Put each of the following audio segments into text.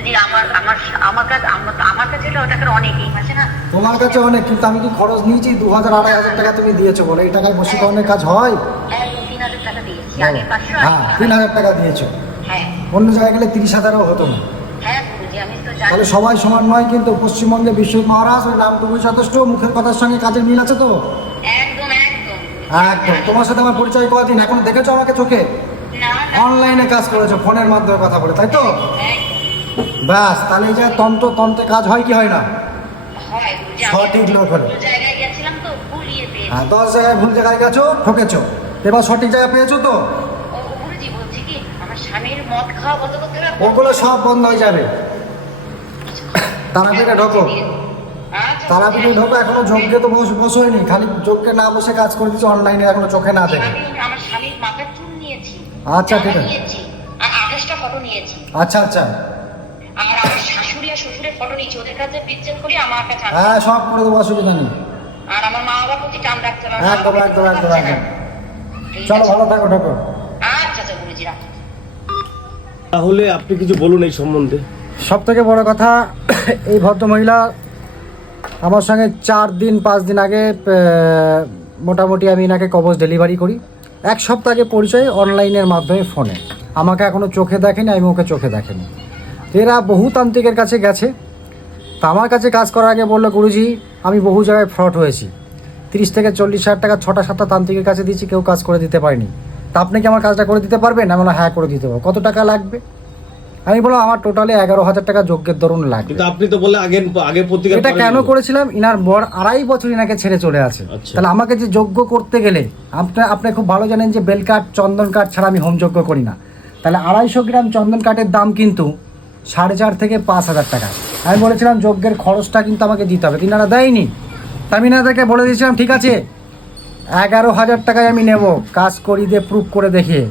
গুরুজি আমার আমার আমার কাছে তো টাকার অনেকই আছে না। তোমার কাছে অনেক, কিন্তু আমি কি খরচ নিয়েছি? 2000-2500 টাকা তুমি দিয়েছো, বলো এই টাকায় বশীকরণের কাজ হয়? 3,000 টাকা দিয়েছি আগে 500। হ্যাঁ 3000 টাকা দিয়েছো। হ্যাঁ অন্য জায়গায় গেলে 30,000ও হতো না। হ্যাঁ গুরুজি আমি তো জানি। তাহলে সবাই সমান নয়, কিন্তু পশ্চিমবঙ্গে বিশ্বজিৎ মহারাজ ওই নামটুকুই যথেষ্ট। মুখের কথার সঙ্গে কাজের মিল আছে তো? একদম একদম একদম। তোমার সাথে আমার পরিচয় কদিন, এখন দেখেছো আমাকে চোখে? না না অনলাইনে কাজ করেছো, ফোনের মাধ্যমে কথা বলে, তাই তো? একদম ব্যাস, তাহলে এই যে তন্ত্রে কাজ হয় কি হয় না? হয় গুরুজি। সঠিক লোক হলে। ভুল জায়গায় গেছিলাম তো ভুলিয়ে পেয়েছি। হ্যাঁ 10 জায়গায় ভুল জায়গায় গেছো, ঠকেছো, এবার সঠিক জায়গায় পেয়েছো তো? ও গুরুজি বলছি কি আমার স্বামীর মদ খাওয়া বন্ধ করতে হবে। ওগুলো সব বন্ধ হয়ে যাবে। তারাপীঠে ঢোকো, আচ্ছা তারাপীঠে ঢোকো। এখনো যজ্ঞে তো বসোয়নি, খালি যজ্ঞে না বসে কাজ করে দিচ্ছি অনলাইনে, এখনো চোখে না দেখে। আমি আমার স্বামীর মাথার চুল নিয়েছি। আচ্ছা, ঠিক আছে। নিয়েছি আর 28টা ফটো নিয়েছি। আচ্ছা আচ্ছা, আর আমার শাশুড়ি আর শ্বশুরের ফটো নিয়েছি, ওদের কাছে বিচ্ছেদ করি আমার কাছে আনতে। হ্যাঁ সব করে দেবো, অসুবিধা নেই। আর আমার মা বাবার প্রতি টান রাখতে হবে। একদম একদম একদম একদম। চলো ভালো থাকো, ঢোকো। আচ্ছা আচ্ছা গুরুজি রাখো। তাহলে আপনি কিছু বলুন এই সম্বন্ধে। সব থেকে বড় কথা, এই ভদ্রমহিলা আমার সঙ্গে 4-5 দিন আগে মোটামুটি আমি এনাকে কবজ ডেলিভারি করি। 1 সপ্তাহ আগে পরিচয় অনলাইনের মাধ্যমে, ফোনে। আমাকে এখনও চোখে দেখেনি, আমি ওকে চোখে দেখেনি। এরা বহু তান্ত্রিকের কাছে গেছে। তা আমার কাছে কাজ করার আগে বললো, গুরুজি আমি বহু জায়গায় ফ্রড হয়েছি, 30,000-40,000 টাকা 6টা-7টা তান্ত্রিকের কাছে দিয়েছি, কেউ কাজ করে দিতে পারেনি। তা আপনি কি আমার কাজটা করে দিতে পারবেন? আমি বললাম হ্যাঁ করে দিতে পারবো। কত টাকা লাগবে? আমি বললাম আমার টোটালি 11,000 টাকা যজ্ঞের দরুন লাগবে। কিন্তু আপনি তো বললে আগে প্রতিকার এটা কেন করেছিলাম, ইনার বর 2.5 বছর ইনাকে ছেড়ে চলে আছে। আচ্ছা। তাহলে আমাকে যে যজ্ঞ করতে গেলে, আপনি খুব ভালো জানেন যে বেল কাঠ, চন্দন কাঠ ছাড়া আমি হোম যজ্ঞ করি না। তাহলে 250 গ্রাম চন্দন কাঠের দাম কিন্তু 4,500 থেকে 5,000 টাকা। আমি বলেছিলাম যজ্ঞের খরচটা কিন্তু আমাকে দিতে হবে, তিনারা দেয়নি। তা আমি ইনাদেরকে বলে দিয়েছিলাম ঠিক আছে 11,000 টাকায় আমি নেব, কাজ করি দিয়ে প্রুফ করে দেখিয়ে।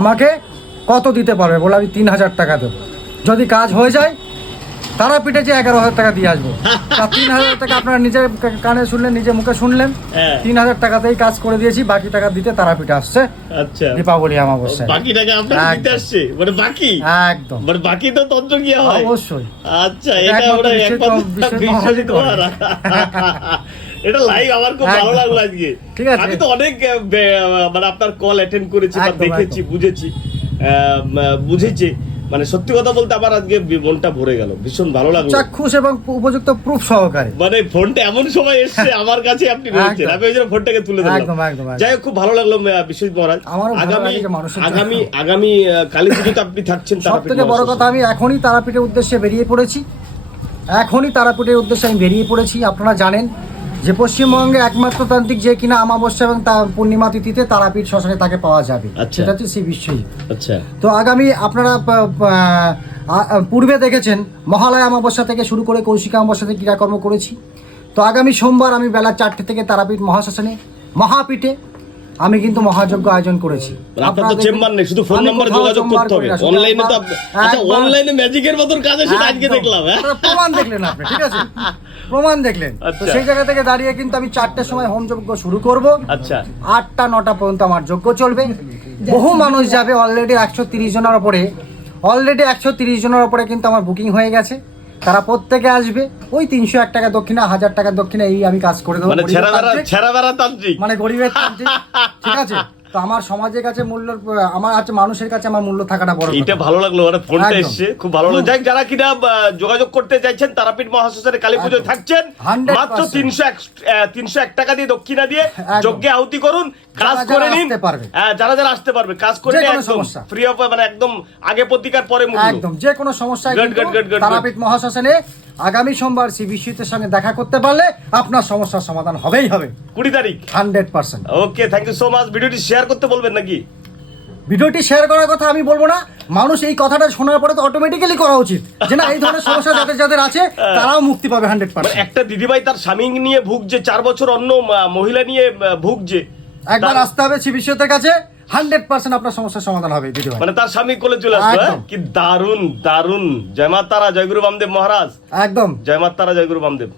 আমাকে কত দিতে পারবে? বলে আমি 3,000 টাকা দেবো, যদি কাজ হয়ে যায় তারাপীঠে যে 11,000 টাকা দিয়ে আসবো। তা 3,000 টাকা আপনারা নিজের কানে শুনলেন, নিজের মুখে শুনলেন। হ্যাঁ। 3,000 টাকাতেই কাজ করে দিয়েছি, বাকি টাকা দিতে তারাপীঠে আসছে আচ্ছা দীপাবলি অমাবস্যায়। বাকি টাকা আপনার দিতে একদম। আসছে, মানে বাকি একদম মানে বাকি তো তন্ত্র কি হয়? অবশ্যই। আচ্ছা এটা এটা একমাত্র ওরা বিশ্বজিৎ বিশ্বাসী করে। তোমার। এটা লাইভ আমার খুব ভালো একদম। লাগলো আজকে। ঠিক আছে। আমি তো অনেক মানে আপনার কল অ্যাটেন্ড করেছি বা একদম, দেখেছি, একদম। বুঝেছি। মানে সত্যি কথা বলতে আমার আজকে মনটা ভরে গেল, ভীষণ ভালো লাগলো। চাক্ষুষ এবং উপযুক্ত প্রুফ সহকারে। মানে ফোনটা এমন সময় এসছে আমার কাছে আপনি রয়েছেন, একদম। আমি ওই জন্য ফোনটাকে তুলে দিলাম। একদম, একদম, একদম। যাই হোক খুব ভালো লাগলো বিশ্বজিৎ মহারাজ। আমারও ভালো আগামী লাগে যে মানুষের আগামী কালী পুজোতে আপনি থাকছেন সব তারাপীঠ থেকে বড় মহাশ্মশানে। কথা, আমি এখনই তারাপীঠের উদ্দেশ্যে বেরিয়ে পড়েছি। আমি বেরিয়ে পড়েছি। আপনারা জানেন যে পশ্চিমবঙ্গে একমাত্র তান্ত্রিক যে কিনা অমাবস্যা এবং পূর্ণিমা তিথিতে তারাপীঠ শ্মশানে তাকে পাওয়া যাবে, আচ্ছা। সেটা হচ্ছে শ্রী বিশ্বজিৎ। আচ্ছা তো আগামী আপনারা পূর্বে দেখেছেন মহালয়া অমাবস্যা থেকে শুরু করে কৌশিকা অমাবস্যা থেকে ক্রিয়াকর্ম করেছি। তো আগামী সোমবার আমি বেলা 4টে থেকে তারাপীঠ মহাশ্মশানে মহাপীঠে আমি কিন্তু মহাযজ্ঞ আয়োজন করেছি। আপনার তো চেম্বার নেই, শুধু ফোন আমি নম্বরে কোথাও যোগাযোগ চেম্বার করতে হবে। করি না, শুধু অনলাইনে তো আচ্ছা একবার- অনলাইনে ম্যাজিকের মতন কাজ সেটা আজকে একদম। দেখলাম। হ্যাঁ আপনারা প্রমাণ দেখলেন আপনি, ঠিক আছে, প্রমাণ দেখলেন। তো আচ্ছা। সেই জায়গা থেকে দাঁড়িয়ে কিন্তু আমি 4টের সময় হোম যজ্ঞ শুরু করব। আচ্ছা 8টা-9টা পর্যন্ত আমার যজ্ঞ চলবে। বহু মানুষ যাবে, অলরেডি 130 জনের উপরে কিন্তু আমার বুকিং হয়ে গেছে। তারা প্রত্যেকে আসবে। ওই 301 টাকা দক্ষিণা, 1000 টাকা দক্ষিণা, এই আমি কাজ করে দেবো। মানে গরিবের তান্ত্রিক, ছেঁড়া বেড়া তান্ত্রিক। মানে গরিবের তান্ত্রিক, ঠিক আছে। তো আমার সমাজের কাছে মূল্য, আমার আছে মানুষের কাছে আমার মূল্য থাকাটা বড় এটা কথা। ভালো লাগলো, মানে ফোনটা একদম। এসছে খুব ভালো লাগলো। যাই হোক, যারা কিনা যোগাযোগ করতে চাইছেন তারাপীঠ মহাশ্মশানে কালী পুজোয় একদম। থাকছেন, 100% মাত্র 301 টাকা দিয়ে দক্ষিণা দিয়ে একদম। যজ্ঞে আহুতি করুন, কাজ যারা করে নিন। আসতে পারবে। যারা যারা আসতে পারবে কাজ করে যে কোনো একদম সমস্যা। ফ্রি অফ, মানে একদম আগে প্রতিকার পরে মূল্য। একদম যে কোনো সমস্যায় Good, কিন্তু good, good, good, তারাপীঠ মহাশ্মশানে আগামী সোমবার শ্রী বিশ্বজিতের সঙ্গে দেখা করতে পারলে আপনার সমস্যার সমাধান হবেই হবে, 20 তারিখ। 100%। ওকে, থ্যাংক ইউ সো মাচ। ভিডিওটি শেয়ার করতে বলবেন নাকি? ভিডিওটি শেয়ার করার কথা আমি বলবো না, মানুষ এই কথাটা শোনার পরে তো অটোমেটিক্যালি করা উচিত যে না, এই ধরনের সমস্যা যাদের যাদের আছে তারাও মুক্তি পাবে মানে 100%। একটা দিদিভাই তার স্বামী নিয়ে ভুগছে, 4 বছর অন্য মহিলা নিয়ে ভুগছে, একবার আসতে হবে শ্রী বিশ্বজিতের কাছে, 100% আপনার সমস্যার সমাধান হবে ভিডিও। মানে তার স্বামী কোলে চলে আসবে। একদম। কি দারুন দারুন। জয় মা তারা, জয় গুরু বামদেব মহারাজ। একদম। জয় মা তারা, জয় গুরু বামদেব।